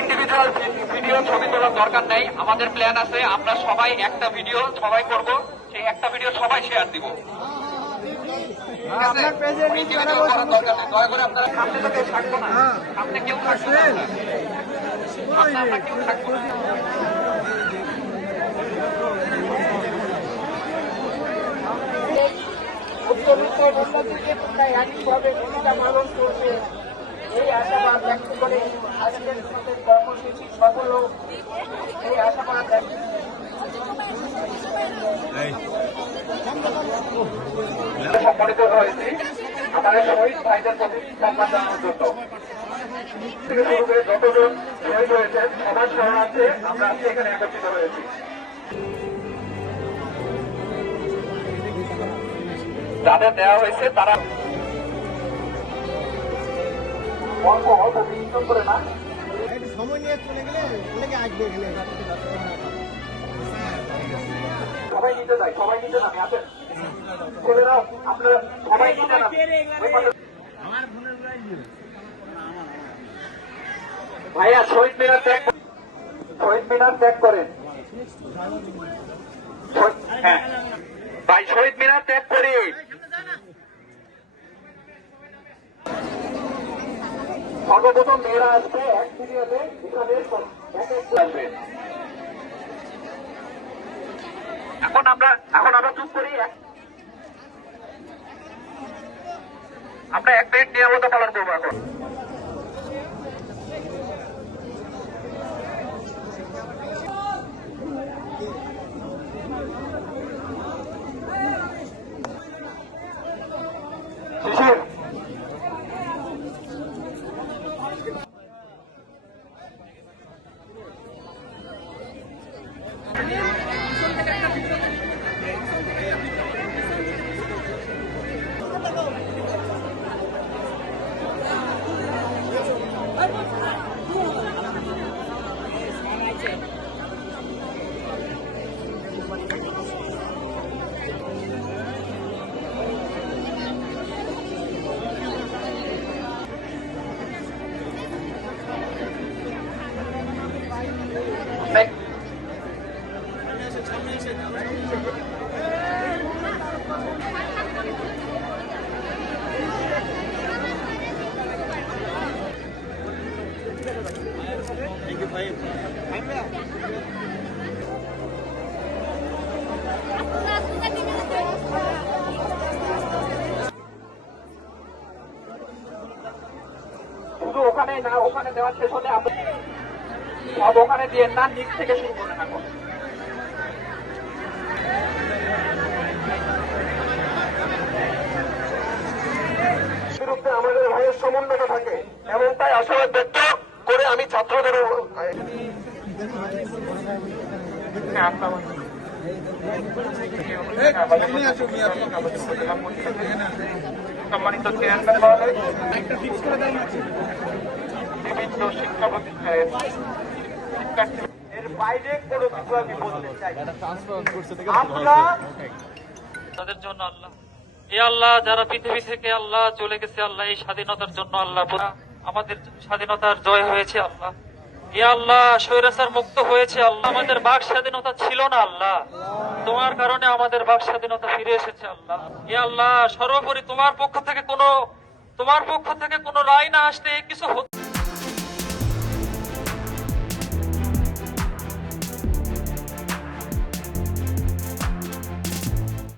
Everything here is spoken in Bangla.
ইন্ডিভিজুয়াল ভিডিও ছবি তোলার দরকার নেই। আমাদের প্ল্যান আছে আমরা সবাই একটা ভিডিও সবাই করব সেই একটা ভিডিও সবাই শেয়ার দিব। দয়া করে আপনারা সামনে কেউ থাকব না। সামনে কেউ থাকবে কেউ থাকব না। পালন করবে এই আশাবাদ ব্যক্ত করে আজকের আমাদের কর্মসূচি এই আশাবাদ ব্যক্ত সম্মানিত হয়েছি আমাদের যতজন আমরা এখানে একত্রিত হয়েছি। যাদের দেওয়া হয়েছে তারা অল্প অল্প বিনিয়োগ করে না? সময় নিয়ে চলে গেলে অনেকে আসবে গেলে সবাই নিতে যায় সবাই নিতে নামে আসেন ছেলেরাও আপনারা সবাই নিতে নামে ওই ভাইয়া শহীদ মিনার ত্যাগ শহীদ মিনার ত্যাগ করেন। হ্যাঁ। ভাই শহীদ মিনার ত্যাগ করে। সর্বপ্রথম মেয়েরা আসবে এখন আমরা এখন আমরা চুপ করি আমরা এক মিনিট নিরাপত্তা পালন করব এখন। শুধু ওখানে না ওখানে দেওয়া শেষ হলে সব ওখানে দিয়ে না নিচ থেকে শুরু করেন এখন বিরুদ্ধে আমাদের ভাইয়ের সমন্বয় থাকে এমনটাই ব্যক্ত করে আমি ছাত্রদের সম্মানিত চেয়ারম্যান বিভিন্ন শিক্ষা প্রতিষ্ঠানের শিক্ষার্থী এর বাইরে কোনো কিছু আমি বলতে চাই আমরা তাদের জন্য আল্লাহ। এ আল্লাহ যারা পৃথিবী থেকে আল্লাহ চলে গেছে আল্লাহ এই স্বাধীনতার জন্য আল্লাহ আমাদের স্বাধীনতার জয় হয়েছে আল্লাহ। এ আল্লাহ স্বৈরাচার মুক্ত হয়েছে আল্লাহ। আমাদের বাক স্বাধীনতা ছিল না আল্লাহ। তোমার কারণে আমাদের বাক স্বাধীনতা ফিরে এসেছে আল্লাহ। এ আল্লাহ সর্বোপরি তোমার পক্ষ থেকে কোনো তোমার পক্ষ থেকে কোনো রায় না আসতে কিছু হচ্ছে